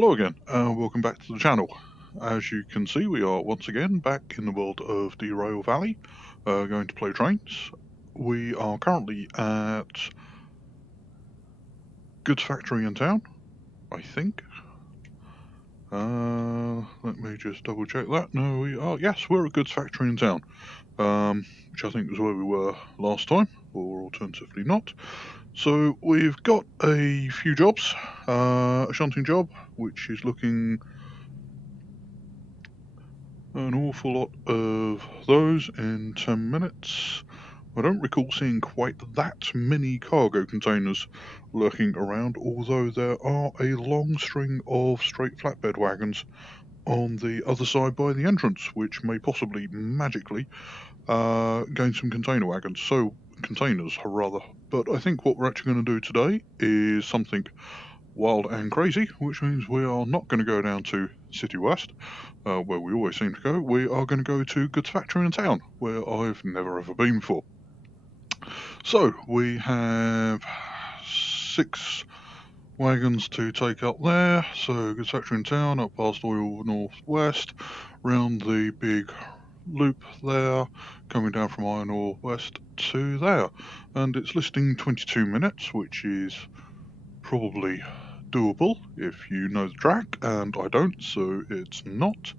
Hello again, and welcome back to the channel. As you can see, we are once again back in the world of Derail Valley, going to play trains. We are currently at Goods Factory in town, I think. Let me just double check that. No, we are. Yes, we're at Goods Factory in town, which I think was where we were last time, or alternatively not. So we've got a few jobs. A shunting job, which is looking an awful lot of those in 10 minutes. I don't recall seeing quite that many cargo containers lurking around, although there are a long string of straight flatbed wagons on the other side by the entrance, which may possibly magically gain some containers rather. But I think what we're actually going to do today is something wild and crazy, which means we are not going to go down to City West, where we always seem to go. We are going to go to Goods Factory in town, where I've never ever been before. So we have 6 wagons to take up there. So Goods Factory in town, up past Oil Northwest, round the big loop there, coming down from Iron Ore West to there. And it's listing 22 minutes, which is probably doable if you know the track, and I don't, so it's not.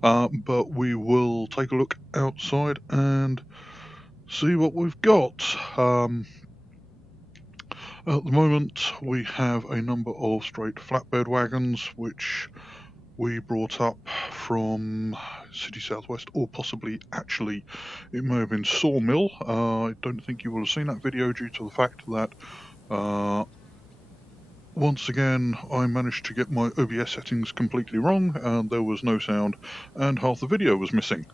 But we will take a look outside and see what we've got. At the moment we have a number of straight flatbed wagons which we brought up from City Southwest, or possibly actually it may have been Sawmill. I don't think you will have seen that video due to the fact that once again I managed to get my OBS settings completely wrong and there was no sound and half the video was missing,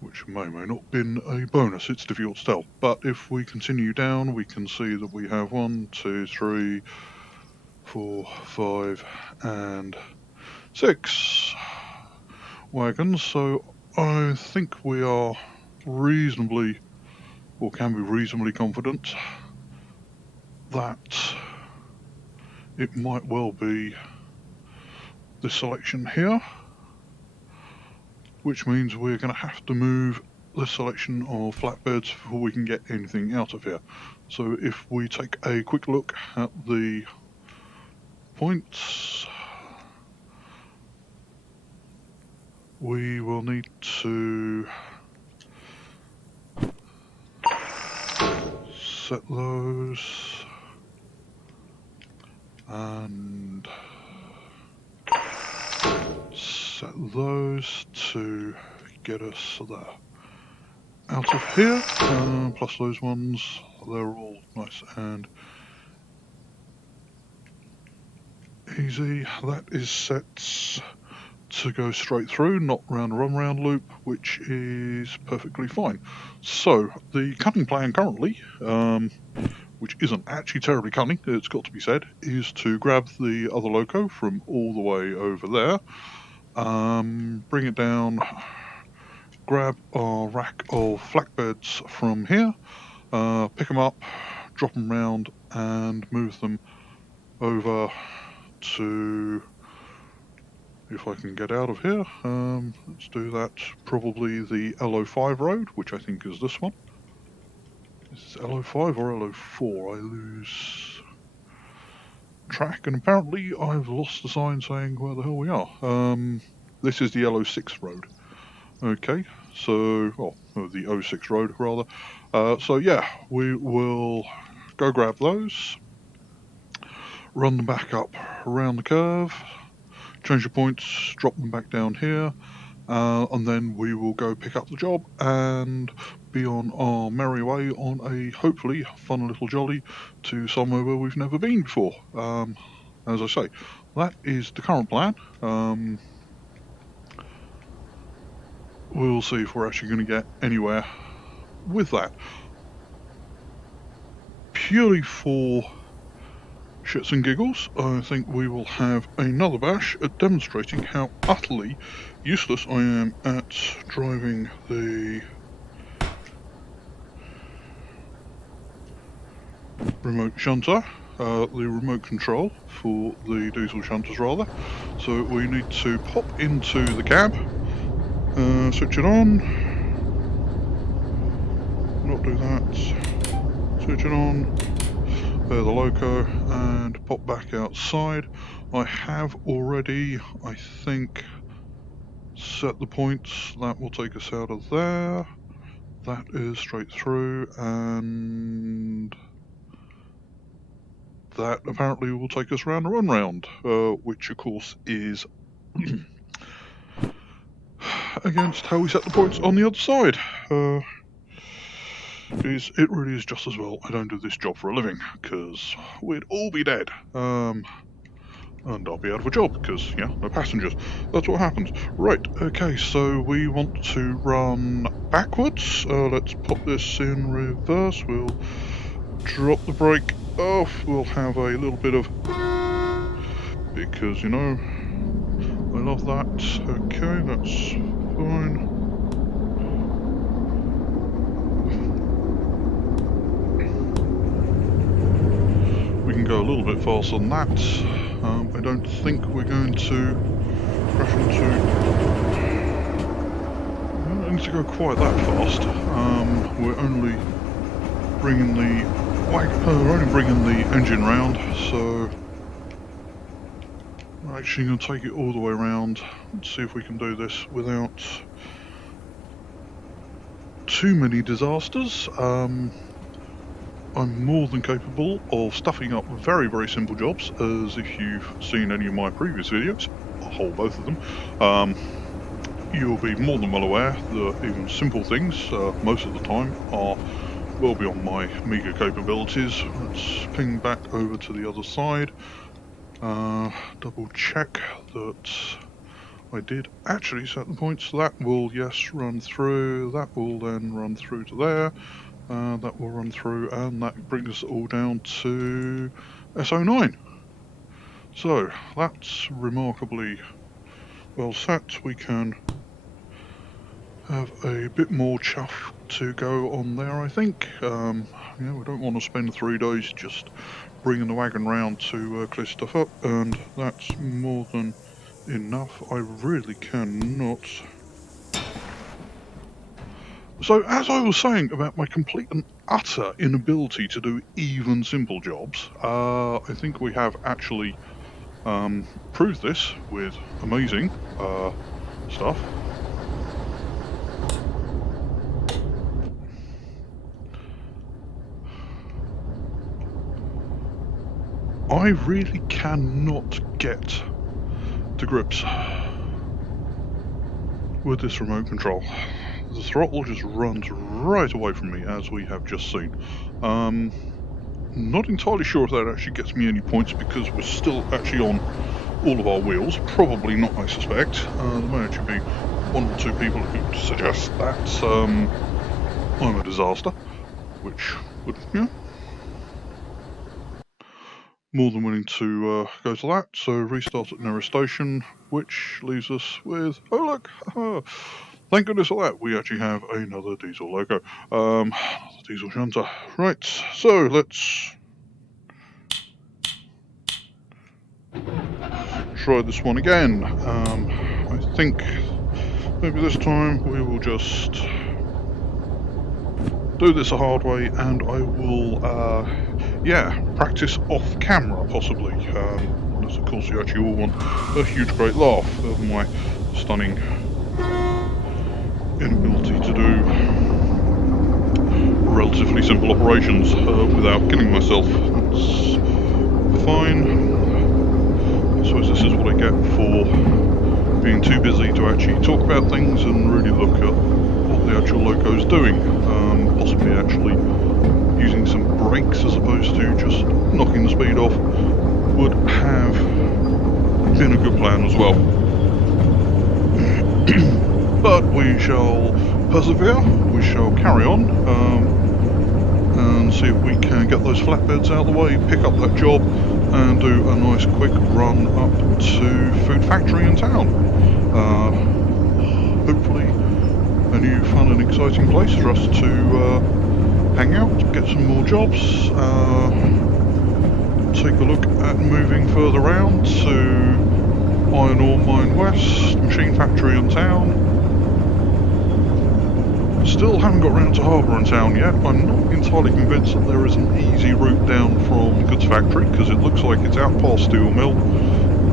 which may or may not have been a bonus. It's difficult to tell. But if we continue down, we can see that we have 1, 2, 3, 4, 5 and 6 wagons. So I think we are reasonably, or can be reasonably confident that it might well be this selection here, which means we're going to have to move the selection of flatbeds before we can get anything out of here. So if we take a quick look at the points, we will need to set those and set those to get us there. Out of here, plus those ones, they're all nice and easy. That is set to go straight through, not round a run-round loop, which is perfectly fine. So the cunning plan currently, which isn't actually terribly cunning, it's got to be said, is to grab the other loco from all the way over there, bring it down, grab our rack of flatbeds from here, pick them up, drop them round and move them over to, if I can get out of here, let's do that, probably the LO5 road, which I think is this one. Is this LO5 or LO4? I lose track, and apparently I've lost the sign saying where the hell we are. This is the LO6 road. Okay, so, the O6 road rather. So yeah, we will go grab those, run them back up around the curve, change the points, drop them back down here, and then we will go pick up the job and be on our merry way on a hopefully fun little jolly to somewhere where we've never been before. As I say, that is the current plan. We'll see if we're actually going to get anywhere with that. Purely for shits and giggles, I think we will have another bash at demonstrating how utterly useless I am at driving the remote shunter. the remote control for the diesel shunters rather. So we need to pop into the cab, switch it on, not do that, switch it on, bear the loco, and pop back outside. I have already, I think, set the points. That will take us out of there. That is straight through, and that apparently will take us round a run round, which of course is against how we set the points on the other side. It really is just as well I don't do this job for a living, because we'd all be dead. And I'll be out of a job, because, yeah, no passengers. That's what happens. Right, okay, so we want to run backwards. Let's pop this in reverse. We'll drop the brake off. We'll have a little bit of... because, you know, I love that. Okay, that's fine. We can go a little bit faster than that. I don't think we're going to crash into... I don't need to go quite that fast. We're only bringing the engine round, so we're actually going to take it all the way around. Let's see if we can do this without too many disasters. I'm more than capable of stuffing up very, very simple jobs, as if you've seen any of my previous videos, both of them, you'll be more than well aware that even simple things, most of the time, are well beyond my meagre capabilities. Let's ping back over to the other side, double check that I did actually set the points. That will, yes, run through, that will then run through to there. That will run through, and that brings us all down to SO9. So that's remarkably well set. We can have a bit more chuff to go on there, I think. Yeah, we don't want to spend 3 days just bringing the wagon round to clear stuff up, and that's more than enough. I really cannot... So, as I was saying about my complete and utter inability to do even simple jobs, I think we have actually proved this with amazing stuff. I really cannot get to grips with this remote control. The throttle just runs right away from me, as we have just seen. Not entirely sure if that actually gets me any points, because we're still actually on all of our wheels. Probably not, I suspect. There may actually be 1 or 2 people who suggest that I'm a disaster, which would, yeah, more than willing to go to that. So restart at Narrow Station, which leaves us with, oh look, thank goodness for that, we actually have another diesel loco, another diesel shunter. Right, so let's try this one again. I think maybe this time we will just do this a hard way, and I will, practice off camera possibly, unless of course you actually all want a huge great laugh of my stunning inability to do relatively simple operations without killing myself. That's fine. I suppose this is what I get for being too busy to actually talk about things and really look at what the actual loco's doing. Possibly actually using some brakes as opposed to just knocking the speed off would have been a good plan as well. But we shall persevere, we shall carry on, and see if we can get those flatbeds out of the way, pick up that job, and do a nice quick run up to Food Factory in town. Hopefully a new fun and exciting place for us to hang out, get some more jobs, take a look at moving further round to Iron Ore Mine West, Machine Factory and Town. Still haven't got round to Harbour and Town yet. I'm not entirely convinced that there is an easy route down from Goods Factory, because it looks like it's out past Steel Mill,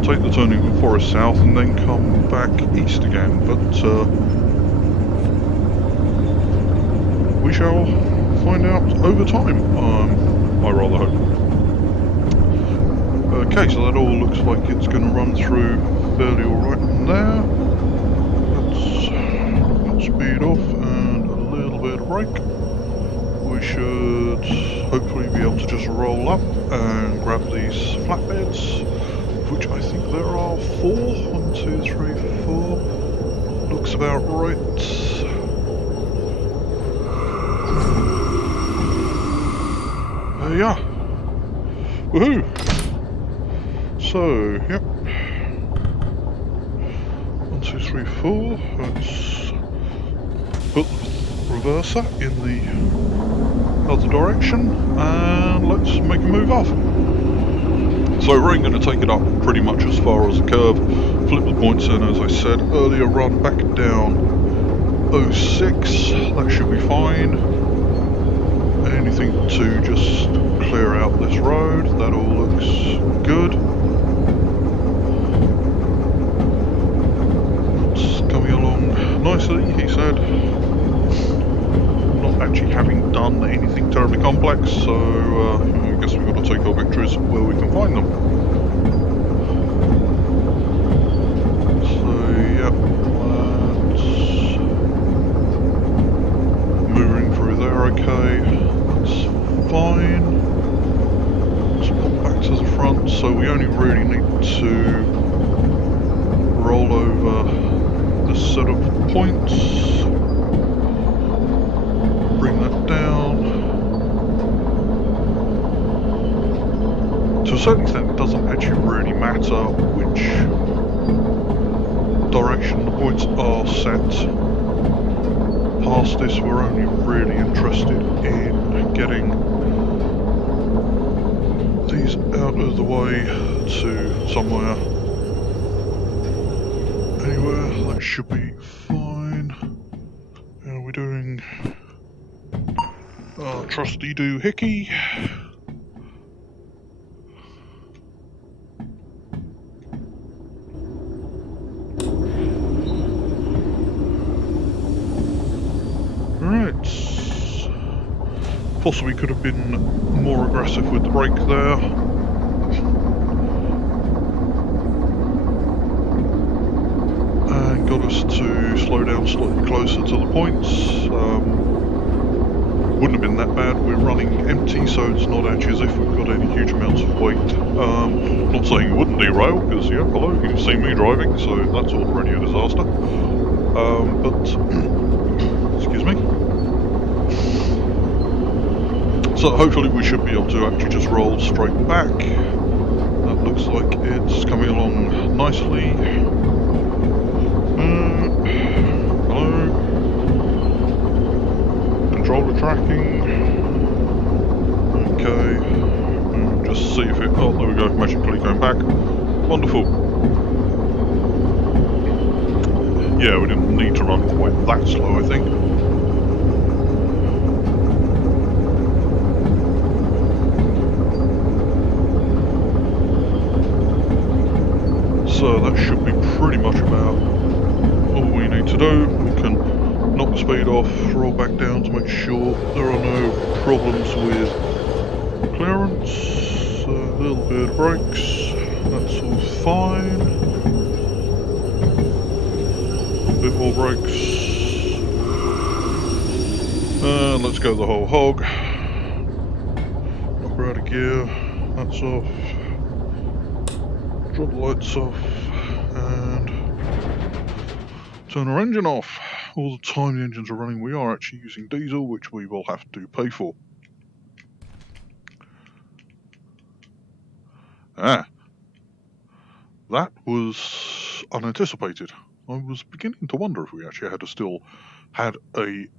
take the turning of Forest South and then come back east again, but we shall find out over time, I rather hope. Okay, so that all looks like it's going to run through fairly alright from there. Let's speed off and a little bit of brake. We should hopefully be able to just roll up and grab these flatbeds, which I think there are 4. 1, 2, 3, 4. Looks about right. There you are. Woohoo! So, yep. 1, 2, 3, 4. Let's put the reverser in the other direction and let's make a move off. So we're going to take it up pretty much as far as the curve, flip the points in as I said earlier, run back down 06, that should be fine. Anything to just clear out this road, that all looks good. It's coming along nicely, he said. Not actually having done anything terribly complex, so I guess we've got to take our victories where we can find them. So, yep, that's moving through there okay, that's fine. Let's pop back to the front, so we only really need to roll over this set of points. Bring that down. To a certain extent, it doesn't actually really matter which direction the points are set. Past this, we're only really interested in getting these out of the way to somewhere. Anywhere, that should be fine. How are we doing? Trusty doohickey. Right. Possibly could have been more aggressive with the brake there. And got us to slow down slightly closer to the points. Wouldn't have been that bad. We're running empty, so it's not actually as if we've got any huge amounts of weight. Not saying you wouldn't derail, because yeah, hello, you've seen me driving, so that's already a disaster. But excuse me. So hopefully we should be able to actually just roll straight back. That looks like it's coming along nicely. Hello. Controller tracking. Okay. Just see if it... Oh, there we go. Magically going back. Wonderful. Yeah, we didn't need to run quite that slow, I think. So that should be pretty much about all we need to do. We can knock the speed off, roll back down to make sure there are no problems with clearance. A little bit of brakes, that's all fine. A bit more brakes. And let's go the whole hog. Knock her out of gear, that's off. Drop the lights off and turn our engine off. All the time the engines are running we are actually using diesel, which we will have to pay for. That was unanticipated. I was beginning to wonder if we actually had an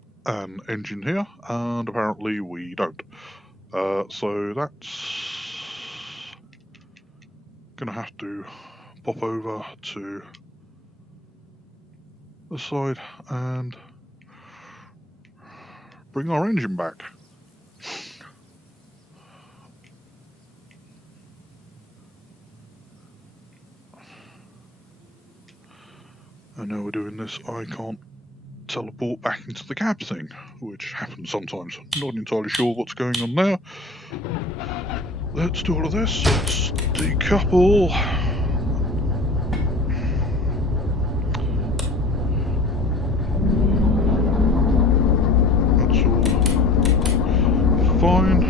engine here, and apparently we don't. So that's going to have to pop over to the side and bring our engine back. And now we're doing this, I can't teleport back into the cab thing, which happens sometimes. Not entirely sure what's going on there. Let's do all of this. Let's decouple. That's all fine.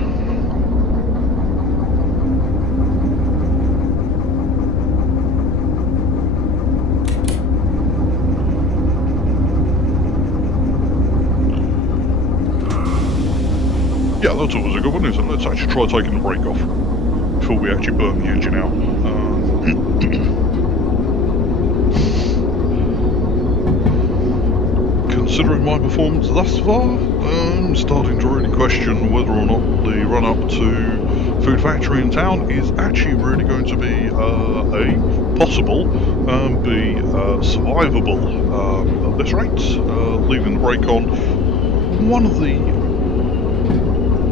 Yeah, that's always a good one, isn't it? Let's actually try taking the brake off before we actually burn the engine out. Considering my performance thus far, I'm starting to really question whether or not the run up to Food Factory in town is actually really going to be A, possible, B, survivable at this rate. Leaving the brake on, one of the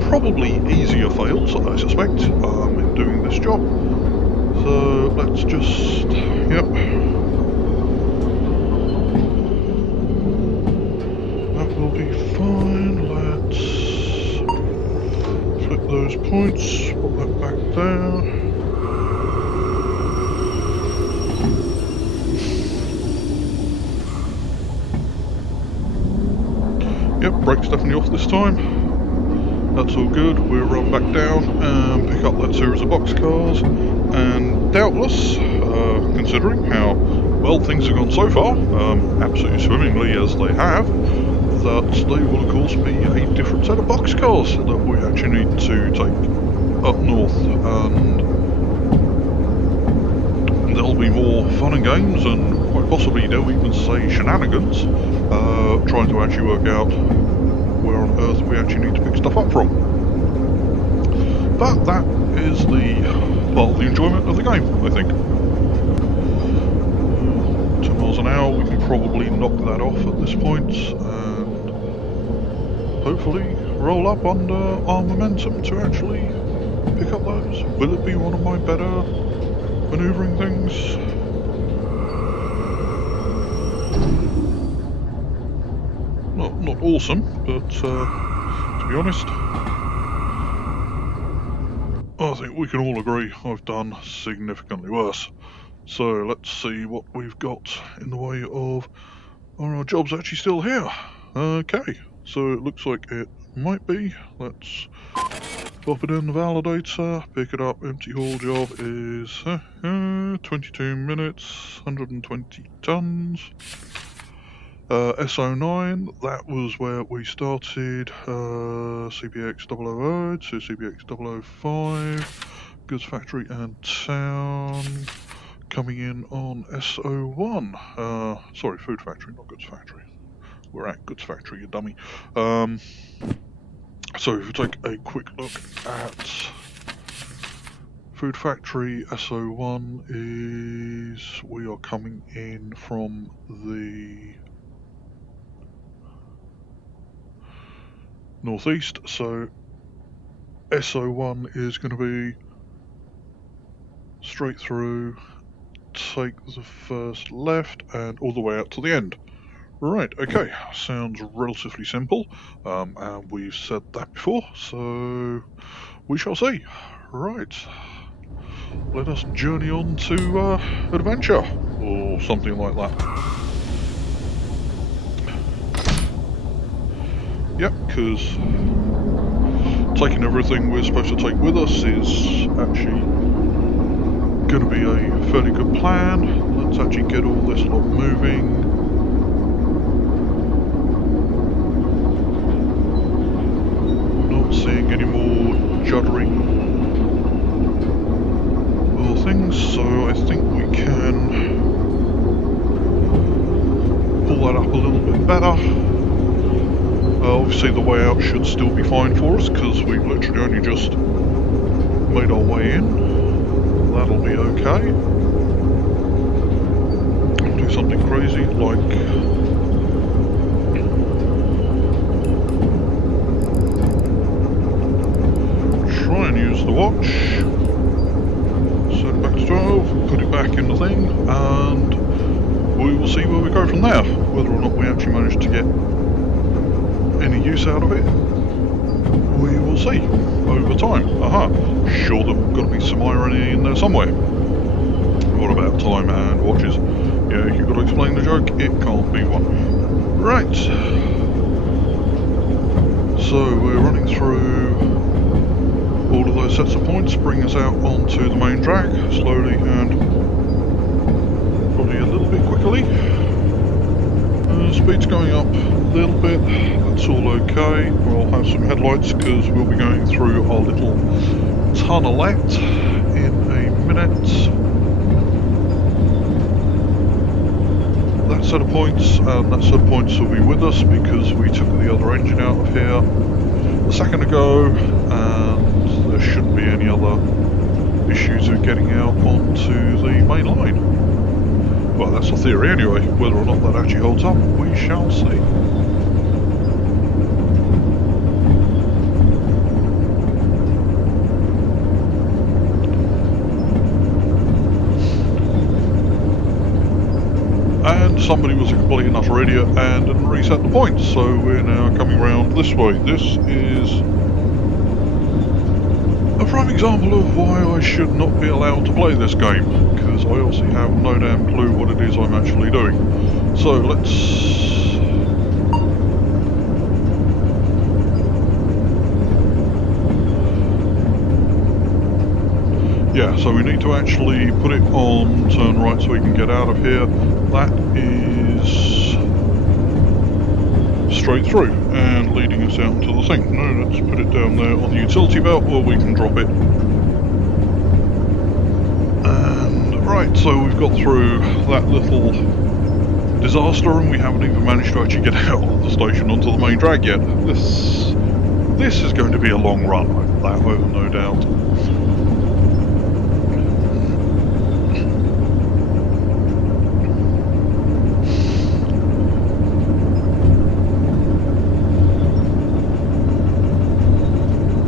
probably easier fails, I suspect, in doing this job. So let's just, yep. That will be fine. Let's flip those points, put that back there. Yep, brake's definitely off this time. That's all good. We'll run back down and pick up that series of boxcars, and doubtless, considering how well things have gone so far, absolutely swimmingly as they have, that they will of course be a different set of boxcars that we actually need to take up north, and there'll be more fun and games, and quite possibly they'll even say shenanigans, trying to actually work out where on earth we actually need to pick stuff up from. But that is the part of the enjoyment of the game, I think. 2 miles an hour, we can probably knock that off at this point, and hopefully roll up under our momentum to actually pick up those. Will it be one of my better manoeuvring things? Well, not awesome, but to be honest, I think we can all agree I've done significantly worse. So let's see what we've got in the way of, are our jobs actually still here? Okay, so it looks like it might be. Let's pop it in the validator, pick it up. Empty haul job is 22 minutes, 120 tons. SO9, that was where we started. CBX 000 to CBX 005, goods factory and town. Coming in on SO1. Sorry, food factory, not goods factory. We're at goods factory, you dummy. So if we take a quick look at food factory, SO1 is, we are coming in from the northeast, so SO1 is going to be straight through, take the first left and all the way out to the end. Right, okay, sounds relatively simple, and we've said that before, so we shall see. Right, let us journey on to adventure, or something like that. Yep, because taking everything we're supposed to take with us is actually going to be a fairly good plan. Let's actually get all this lot moving. Not seeing any more juddering or things, so I think we can pull that up a little bit better. Obviously the way out should still be fine for us, because we've literally only just made our way in. That'll be okay. Do something crazy like try and use the watch, set it back to 12, put it back in the thing, and we will see where we go from there. Whether or not we actually manage to get any use out of it, we will see over time. Aha, sure there's got to be some irony in there somewhere. What about time and watches? Yeah, you've got to explain the joke, it can't be one. Right, so we're running through all of those sets of points, bring us out onto the main track, slowly and probably a little bit quickly. Speed's going up a little bit, that's all okay. We'll have some headlights because we'll be going through our little tunnelette in a minute. That set of points and that set of points will be with us because we took the other engine out of here a second ago, and there shouldn't be any other issues of getting out onto the main line. Well, that's the theory anyway. Whether or not that actually holds up, we shall see. And somebody was a complete and utter idiot and didn't reset the points, so we're now coming round this way. This is a prime example of why I should not be allowed to play this game, because I obviously have no damn clue what it is I'm actually doing. So let's... yeah, so we need to actually put it on turn right so we can get out of here. That is straight through and leading us out into the thing. No, let's put it down there on the utility belt or we can drop it. And right, so we've got through that little disaster and we haven't even managed to actually get out of the station onto the main drag yet. This is going to be a long run, that I have no doubt.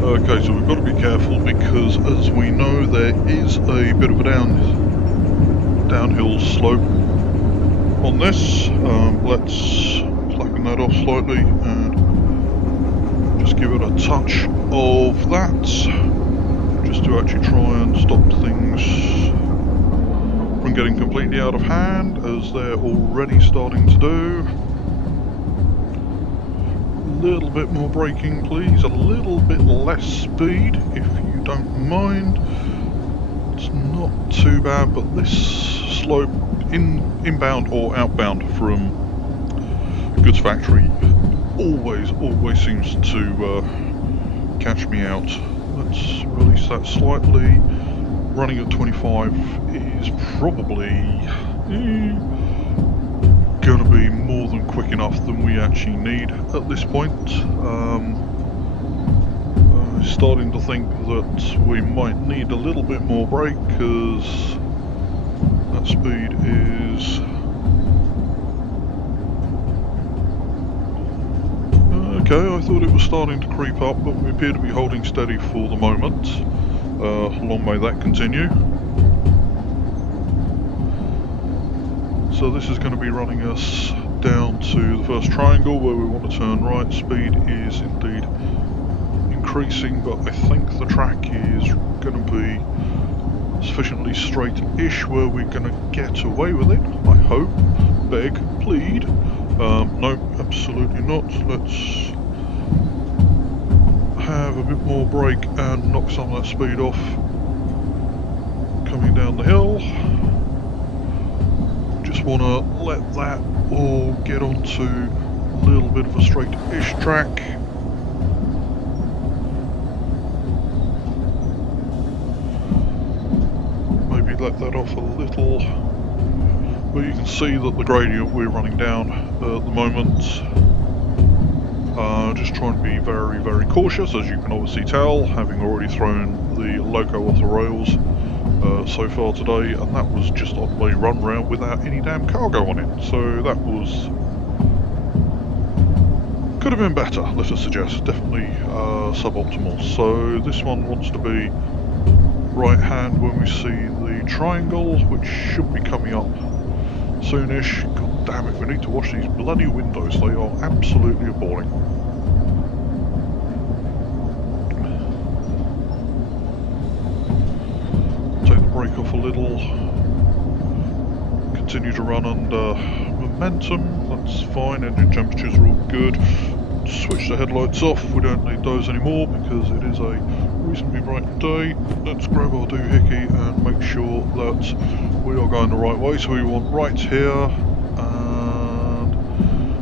Okay, so we've got to be careful because, as we know, there is a bit of a downhill slope on this. Let's flatten that off slightly and just give it a touch of that, just to actually try and stop things from getting completely out of hand, as they're already starting to do. Little bit more braking please, a little bit less speed if you don't mind. It's not too bad, but this slope inbound or outbound from goods factory always seems to catch me out. Let's release that slightly. Running at 25 is probably going to be more than quick enough than we actually need at this point. Starting to think that we might need a little bit more brake because that speed is okay. I thought it was starting to creep up, but we appear to be holding steady for the moment. Long may that continue. So this is going to be running us down to the first triangle where we want to turn right. Speed is indeed increasing, but I think the track is going to be sufficiently straight-ish where we're going to get away with it, I hope, beg, plead. No, absolutely not. Let's have a bit more brake and knock some of that speed off coming down the hill. Just want to let that all get onto a little bit of a straight-ish track. Maybe let that off a little. But you can see that the gradient we're running down at the moment. Just trying to be very, very cautious, as you can obviously tell, having already thrown the loco off the rails so far today, and that was just on the run round without any damn cargo on it. So that was... could have been better, let us suggest. Definitely suboptimal. So this one wants to be right hand when we see the triangle, which should be coming up soonish. God damn it, we need to wash these bloody windows. They are absolutely appalling. Take the brake off a little. Continue to run under momentum. That's fine. Engine temperatures are all good. Switch the headlights off. We don't need those anymore because it is a reasonably bright day. Let's grab our doohickey and make sure that we are going the right way. So we want right here, and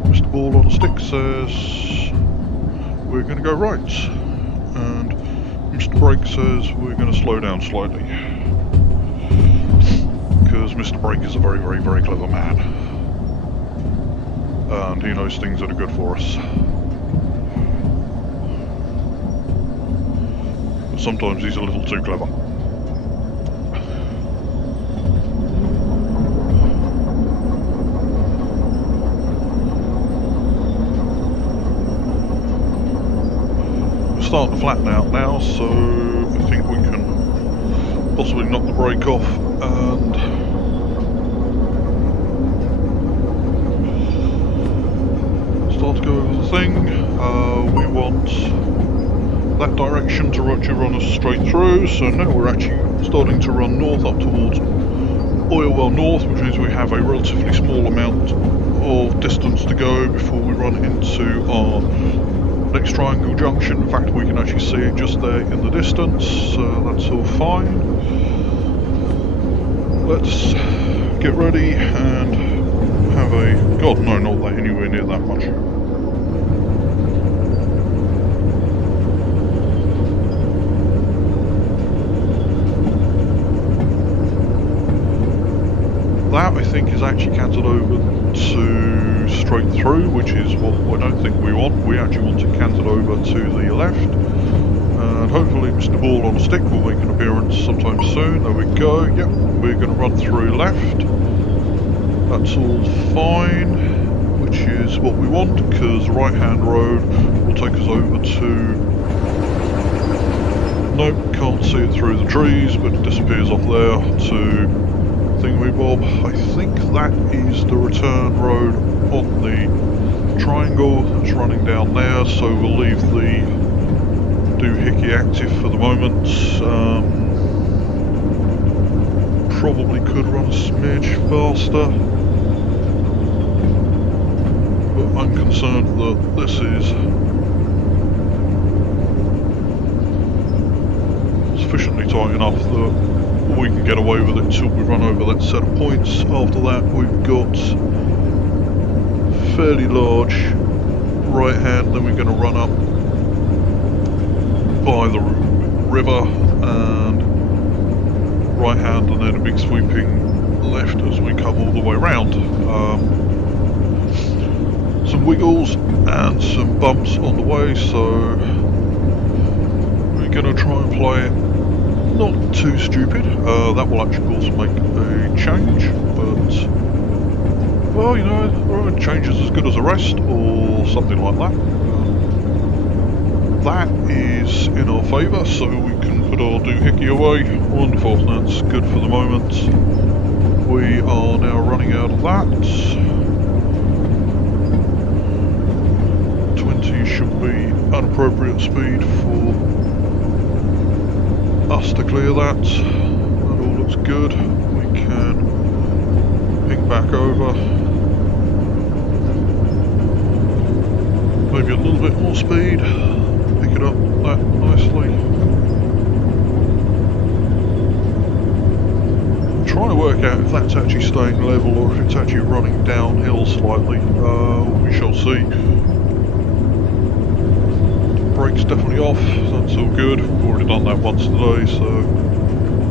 Mr. Ball on a stick says we're going to go right, and Mr. Brake says we're going to slow down slightly, because Mr. Brake is a very, very, very clever man, and he knows things that are good for us. But sometimes he's a little too clever. We're starting to flatten out now, so I think we can possibly knock the brake off and start to go over the thing. We want that direction to run us straight through, so now we're actually starting to run north up towards Oil Well North, which means we have a relatively small amount of distance to go before we run into our next triangle junction. In fact, we can actually see it just there in the distance, so that's all fine. Let's get ready and have a... God, no, not that anywhere near that much. That, I think, is actually canted over to straight through, which is what I don't think we want. We actually want it canted over to the left. And hopefully Mr. Ball on a stick will make an appearance sometime soon. There we go. Yep, we're going to run through left. That's all fine, which is what we want, because the right-hand road will take us over to... Nope, can't see it through the trees, but it disappears off there to... Thingy-bob. I think that is the return road on the triangle that's running down there, so we'll leave the doohickey active for the moment. Probably could run a smidge faster, but I'm concerned that this is sufficiently tight enough that we can get away with it till we run over that set of points. After that, we've got fairly large right hand, then we're going to run up by the river and right hand, and then a big sweeping left as we come all the way around. Some wiggles and some bumps on the way, so we're going to try and play it not too stupid. That will actually also make a change, but, well, you know, a change is as good as a rest, or something like that. That is in our favour, so we can put our doohickey away. Wonderful, that's good for the moment. We are now running out of that. 20 should be unappropriate speed for us to clear that. That all looks good. We can ping back over. Maybe a little bit more speed. Pick it up that nicely. I'm trying to work out if that's actually staying level or if it's actually running downhill slightly. We shall see. Brake's definitely off, that's all good. We've already done that once today, so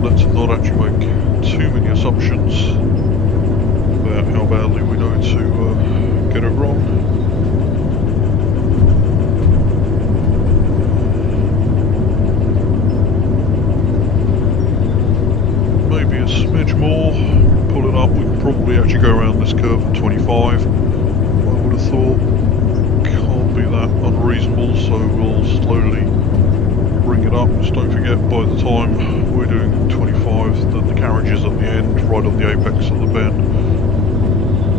let's not actually make too many assumptions about how badly we know to get it wrong. maybe a smidge more, pull it up. We can probably actually go around this curve at 25. I would have thought. Can't be that unreasonable, so we'll slowly bring it up. Just don't forget, by the time we're doing 25, then the carriage is at the end, right on the apex of the bend.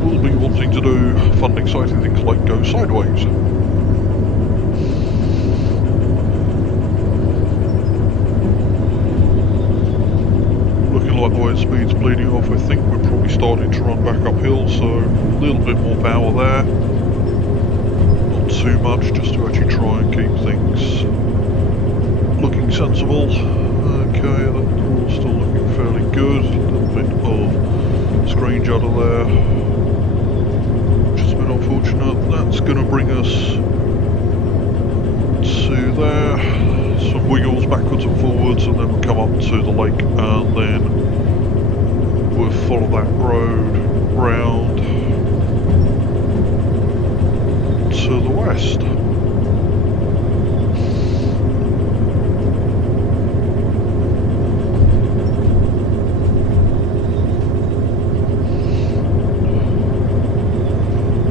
We'll be wanting to do fun and exciting things like go sideways. Looking like the way the speed's bleeding off, I think we're probably starting to run back uphill, so a little bit more power there. Not too much, just to actually try and keep things looking sensible. Okay, that's all still looking fairly good. A little bit of screen judder there, which is a bit unfortunate. That's going to bring us to there. Some wiggles backwards and forwards, and then we'll come up to the lake, and then we'll follow that road round to the west.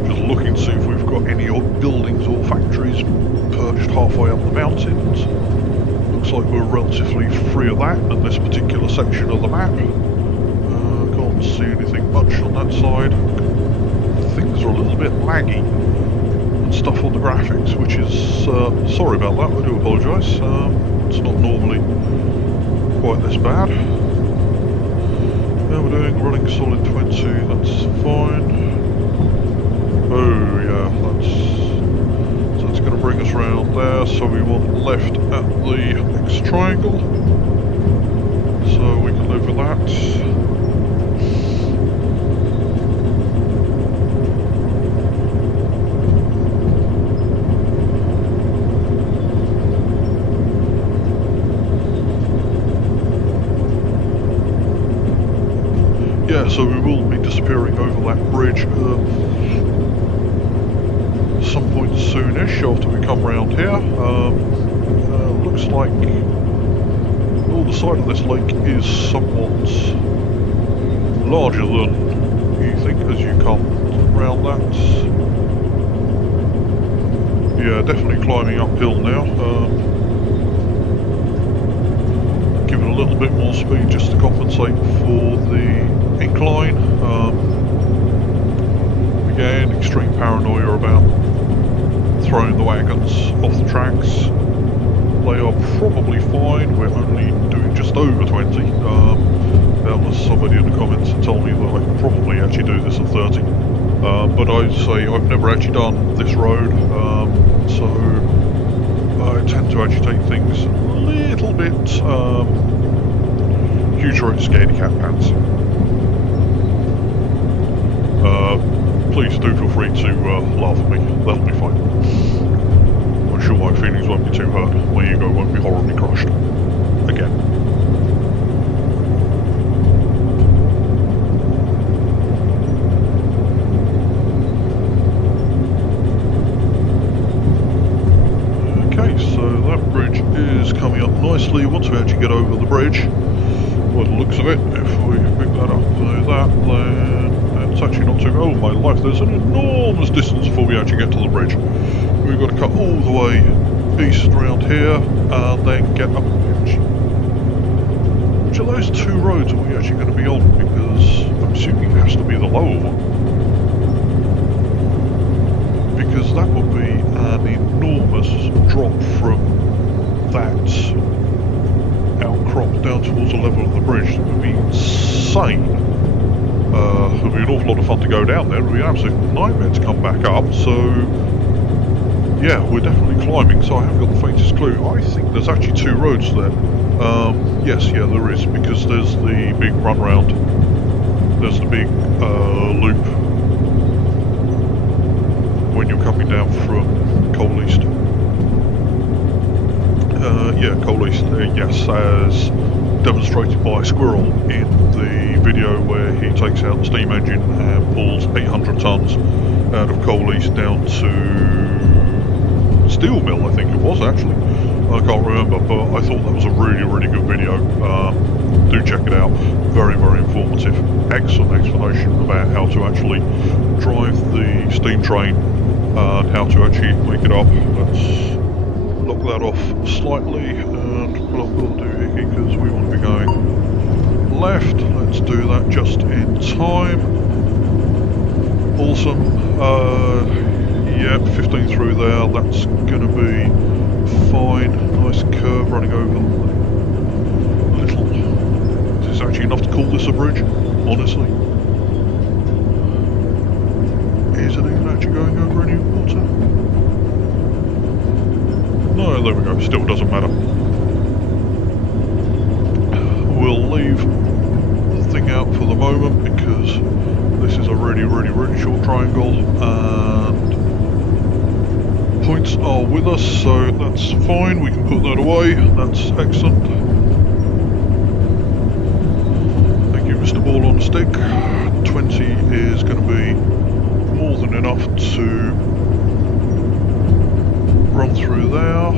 Just looking to see if we've got any odd buildings or factories perched halfway up the mountains. Looks like we're relatively free of that in this particular section of the map. Can't see anything much on that side. Things are a little bit laggy and stuff on the graphics, which is sorry about that. I do apologise. It's not normally quite this bad. How we're doing? Running solid 20. That's fine. Oh yeah, that's going to bring us round there, so we want left at the next triangle, so we can live with that. Yeah, so we will be disappearing over that bridge some point soonish after we come round here. Looks like the side of this lake is somewhat larger than you think as you come round that. Yeah, definitely climbing uphill now. Give it a little bit more speed just to compensate for the incline. Again, extreme paranoia about throwing the wagons off the tracks. They are probably fine. We're only doing just over 20. Doubtless somebody in the comments told me that I could probably actually do this at 30. But I'd say I've never actually done this road, so I tend to actually take things a little bit huge road scaredy cat pants. Please do feel free to laugh at me, that'll be fine. I'm sure my feelings won't be too hurt, my ego won't be horribly crushed. Again. Okay, so that bridge is coming up nicely. Once we actually get over the bridge, by the looks of it, if we pick that up like that, then it's actually not too... Oh my life, there's an enormous distance before we actually get to the bridge. We've got to cut all the way east around here, and then get up... Which of those two roads are we actually going to be on? Because I'm assuming it has to be the lower one. Because that would be an enormous drop from that outcrop down towards the level of the bridge. It would be insane. It would be an awful lot of fun to go down there. It would be an absolute nightmare to come back up. So yeah, we're definitely climbing, so I haven't got the faintest clue. I think there's actually two roads there. Yes, yeah, there is, because there's the big run round. There's the big loop when you're coming down from Coal East. Yeah, Coal East, yes, as demonstrated by Squirrel in the video where he takes out the steam engine and pulls 800 tonnes out of Coal East down to steel mill, I think it was actually. I can't remember, but I thought that was a really, really good video. Do check it out. Very, very informative. Excellent explanation about how to actually drive the steam train and how to actually make it up. Let's lock that off slightly and what we'll do here, because we want to be going left. Let's do that just in time. Awesome. Yeah, 15 through there. That's going to be fine. Nice curve running over the little. Is this actually enough to call this a bridge? Honestly, is it even actually going over any water? No, there we go. Still doesn't matter. We'll leave the thing out for the moment because this is a really, really, really short triangle and points are with us, so that's fine. We can put that away. That's excellent. Thank you, Mr. Ball on the stick. 20 is going to be more than enough to run through there.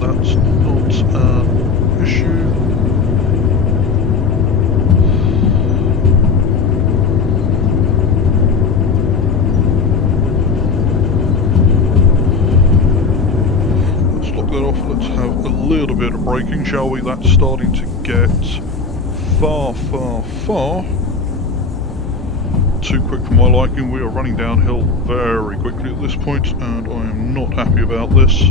That's not an issue. Let's lock that off. Let's have a little bit of braking, shall we? That's starting to get far, far, far too quick for my liking. We are running downhill very quickly at this point, and I am not happy about this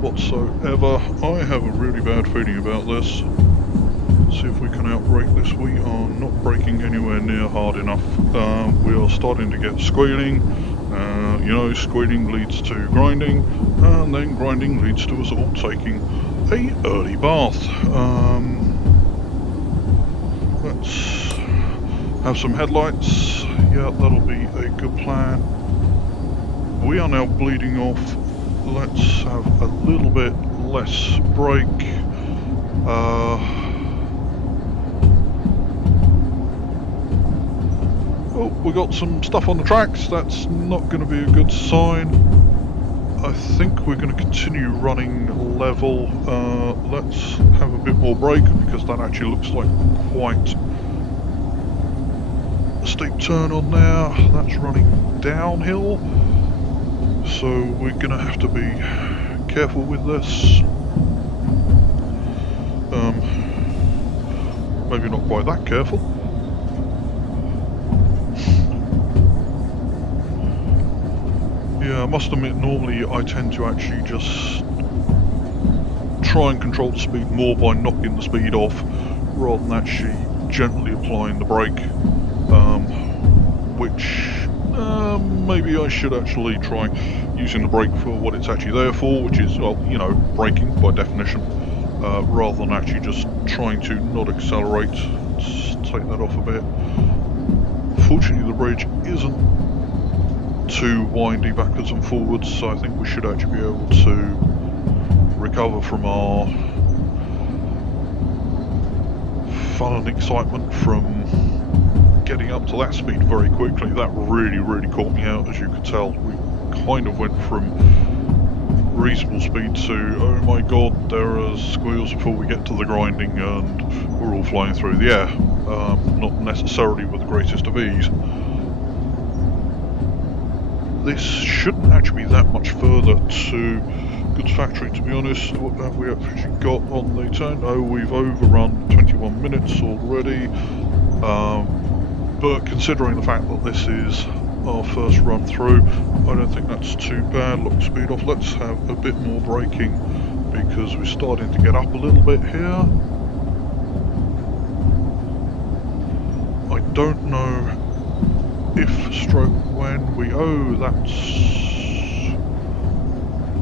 whatsoever. I have a really bad feeling about this. Let's see if we can outbrake this. We are not braking anywhere near hard enough. We are starting to get squealing. You know, squealing leads to grinding, and then grinding leads to us all taking a early bath. Let's have some headlights. Yeah, that'll be a good plan. We are now bleeding off. Let's have a little bit less brake. Oh, we got some stuff on the tracks. That's not going to be a good sign. I think we're going to continue running level. Let's have a bit more brake because that actually looks like quite a steep turn on there. That's running downhill, so we're going to have to be careful with this. Maybe not quite that careful. Yeah, I must admit, normally I tend to actually just try and control the speed more by knocking the speed off rather than actually gently applying the brake, which maybe I should actually try using the brake for what it's actually there for, which is, well, you know, braking by definition, rather than actually just trying to not accelerate. Let's take that off a bit. Fortunately, the bridge isn't too windy backwards and forwards, so I think we should actually be able to recover from our fun and excitement from getting up to that speed very quickly. That really, really caught me out, as you could tell. We kind of went from reasonable speed to, oh my god, there are squeals before we get to the grinding, and we're all flying through the air. Not necessarily with the greatest of ease. This shouldn't actually be that much further to goods factory, to be honest. What have we actually got on the turn? Oh, we've overrun 21 minutes already. But considering the fact that this is our first run through, I don't think that's too bad. Look, speed off. Let's have a bit more braking because we're starting to get up a little bit here. I don't know if stroke when we, oh, that's,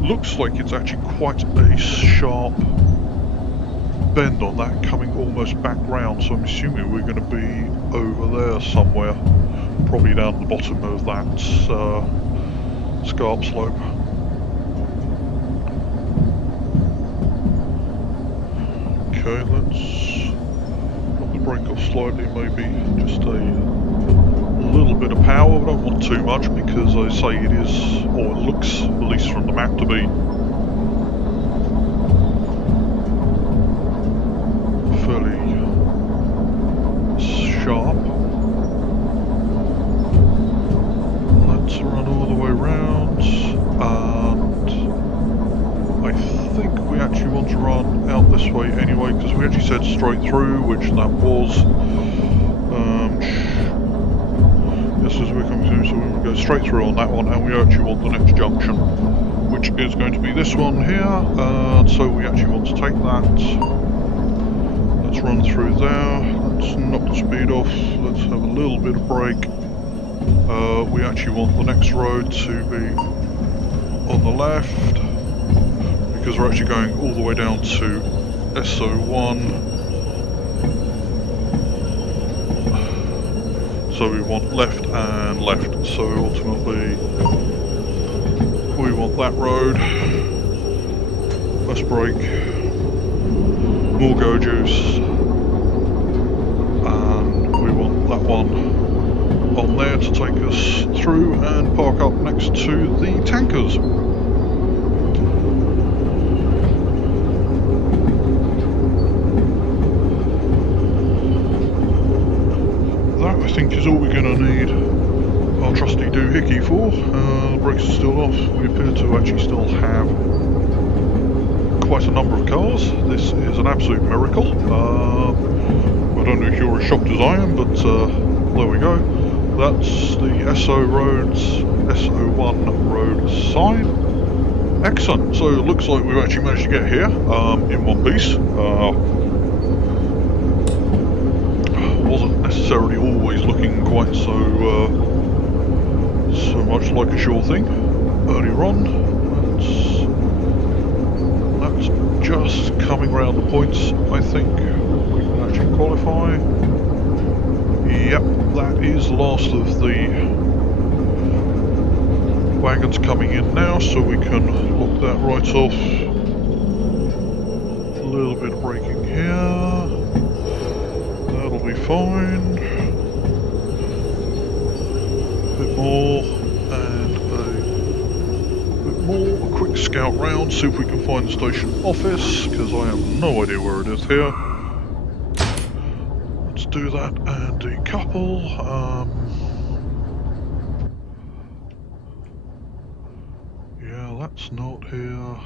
looks like it's actually quite a sharp bend on that, coming almost back round, so I'm assuming we're going to be over there somewhere, probably down the bottom of that scarp slope. Okay, let's put the brake off slightly, maybe just a little bit of power. I don't want too much because I say it is, or it looks, at least from the map, to be we actually said straight through, which that was. Yes, as we're coming through, so we go straight through on that one, and we actually want the next junction, which is going to be this one here. So we actually want to take that. Let's run through there. Let's knock the speed off. Let's have a little bit of brake. We actually want the next road to be on the left, because we're actually going all the way down to SO1. So we want left and left. So ultimately, we want that road. Let's brake. More go juice. And we want that one on there to take us through and park up next to the tankers. That, I think, is all we're going to need our trusty doohickey for. The brakes are still off. We appear to actually still have quite a number of cars. This is an absolute miracle. I don't know if you're as shocked as I am, but there we go. That's the SO1 road sign. Excellent. So it looks like we've actually managed to get here in one piece. Wasn't necessarily always looking quite so much like a sure thing earlier on. That's just coming round the points. I think we can actually qualify. Yep, that is the last of the wagons coming in now, so we can lock that right off. A little bit of braking here. That'll be fine. A bit more, and a bit more. A quick scout round, see if we can find the station office, because I have no idea where it is here. Let's do that and decouple. Yeah, that's not here.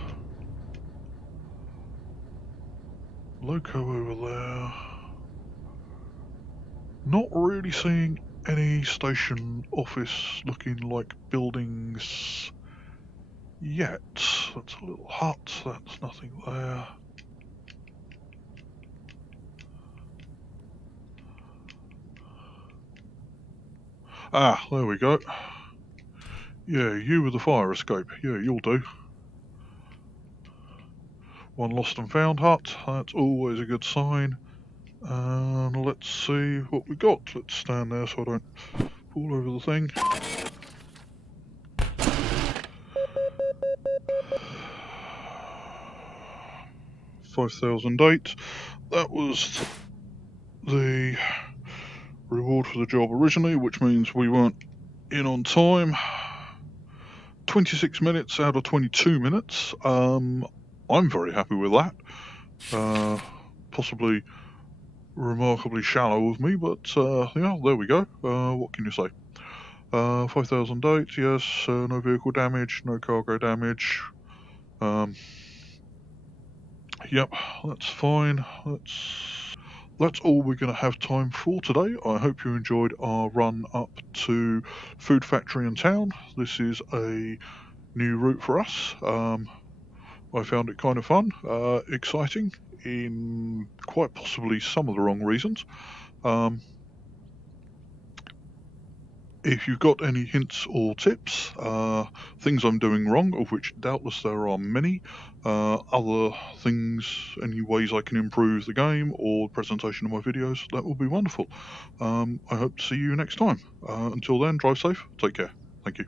Loco over there. Not really seeing any station office looking like buildings yet. That's a little hut, that's nothing there. Ah, there we go. Yeah, you with the fire escape. Yeah, you'll do. One lost and found hut, that's always a good sign. And let's see what we got. Let's stand there so I don't fall over the thing. $5,008. That was the reward for the job originally, which means we weren't in on time. 26 minutes out of 22 minutes. I'm very happy with that. Possibly remarkably shallow of me, but yeah, there we go. What can you say? 5,008, yes. No vehicle damage, no cargo damage. Yep, that's fine. That's all we're going to have time for today. I hope you enjoyed our run up to Food Factory in town. This is a new route for us. I found it kind of fun, exciting, in quite possibly some of the wrong reasons. If you've got any hints or tips, things I'm doing wrong, of which doubtless there are many, other things, any ways I can improve the game or presentation of my videos, that would be wonderful. I hope to see you next time. Until then, drive safe, take care. Thank you.